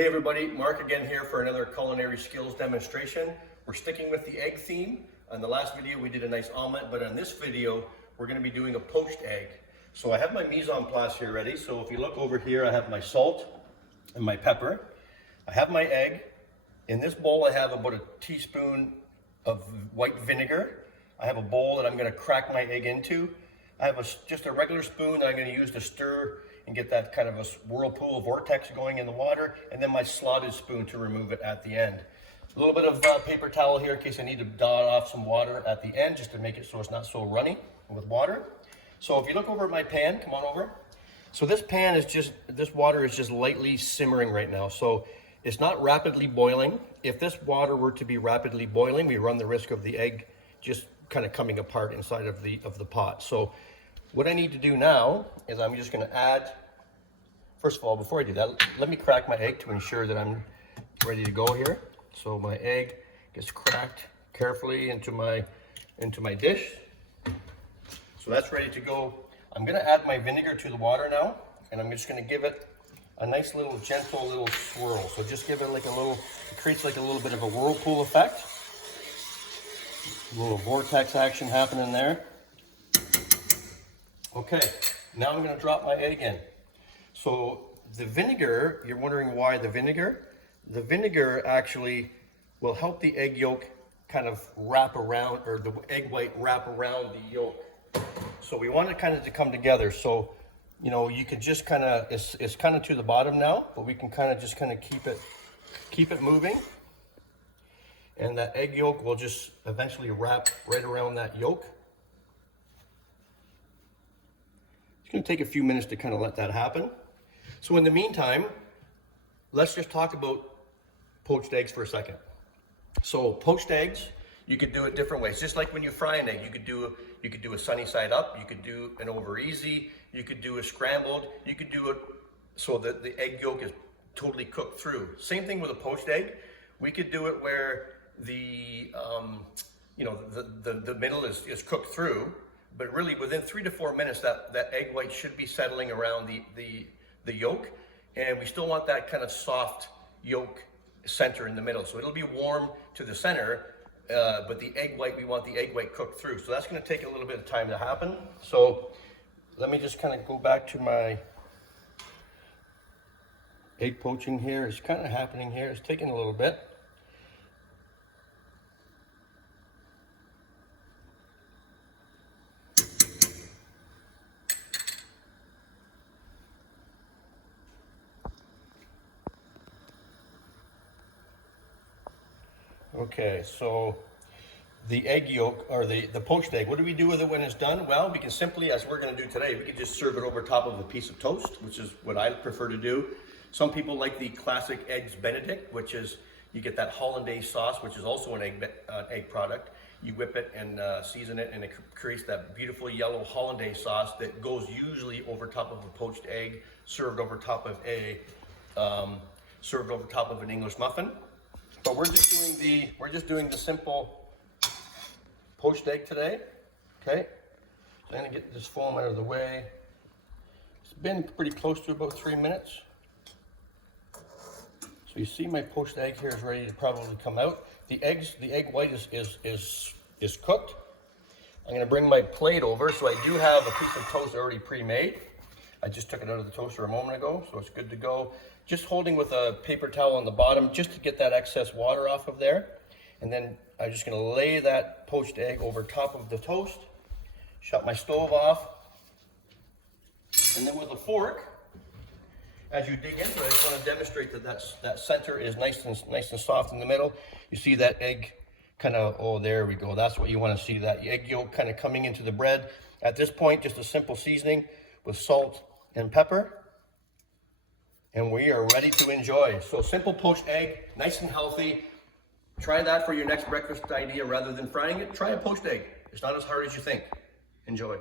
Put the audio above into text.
Hey everybody, Mark again here for another culinary skills demonstration. We're sticking with the egg theme. On the last video we did a nice omelet, but on this video we're going to be doing a poached egg. So I have my mise en place here ready. So if you look over here, I have my salt and my pepper. I have my egg. In this bowl I have about a teaspoon of white vinegar. I have a bowl that I'm going to crack my egg into. I have just a regular spoon that I'm going to use to stir and get that kind of a whirlpool vortex going in the water, and then my slotted spoon to remove it at the end. A little bit of paper towel here in case I need to dot off some water at the end, just to make it so it's not so runny with water. So if you look over at my pan, come on over. So this pan is this water is just lightly simmering right now. So it's not rapidly boiling. If this water were to be rapidly boiling, we run the risk of the egg just kind of coming apart inside of the pot. So what I need to do now is I'm just going to add, first of all, before I do that, let me crack my egg to ensure that I'm ready to go here. So my egg gets cracked carefully into my dish. So that's ready to go. I'm going to add my vinegar to the water now, and I'm just going to give it a nice little gentle little swirl. So just give it like a little, it creates like a little bit of a whirlpool effect. A little vortex action happening there. Okay, now I'm going to drop my egg in. So the vinegar, you're wondering why the vinegar? The vinegar actually will help the egg yolk kind of wrap around, or the egg white wrap around the yolk. So we want it kind of to come together. So, you know, you could just kind of, it's kind of to the bottom now, but we can kind of just kind of keep it moving. And that egg yolk will just eventually wrap right around that yolk. It's going to take a few minutes to kind of let that happen. So in the meantime, let's just talk about poached eggs for a second. So poached eggs, you could do it different ways. Just like when you fry an egg, you could do a sunny side up, you could do an over easy, you could do a scrambled, you could do it so that the egg yolk is totally cooked through. Same thing with a poached egg. We could do it where the middle is cooked through, but really within 3 to 4 minutes that egg white should be settling around the yolk, and we still want that kind of soft yolk center in the middle. So it'll be warm to the center, but the egg white, we want the egg white cooked through. So that's going to take a little bit of time to happen. So let me just kind of go back to my egg poaching here. It's kind of happening here. It's taking a little bit. Okay, so the egg yolk, or the poached egg, what do we do with it when it's done? Well, we can simply, as we're going to do today, we can just serve it over top of a piece of toast, which is what I prefer to do. Some people like the classic Eggs Benedict, which is, you get that hollandaise sauce, which is also an egg product. You whip it and season it, and it creates that beautiful yellow hollandaise sauce that goes usually over top of a poached egg, served over top of an English muffin. But we're just doing the simple poached egg today. Okay, so I'm gonna get this foam out of the way. It's been pretty close to about 3 minutes. So you see my poached egg here is ready to probably come out. The egg white is cooked. I'm gonna bring my plate over. So I do have a piece of toast already pre-made. I just took it out of the toaster a moment ago, so it's good to go. Just holding with a paper towel on the bottom just to get that excess water off of there. And then I'm just gonna lay that poached egg over top of the toast, shut my stove off, and then with a fork, as you dig into it, I just wanna demonstrate that center is nice and soft in the middle. You see that egg kind of, oh, there we go. That's what you wanna see, that egg yolk kind of coming into the bread. At this point, just a simple seasoning with salt and pepper, and we are ready to enjoy. So simple poached egg, nice and healthy. Try that for your next breakfast idea. Rather than frying it, try a poached egg. It's not as hard as you think. Enjoy.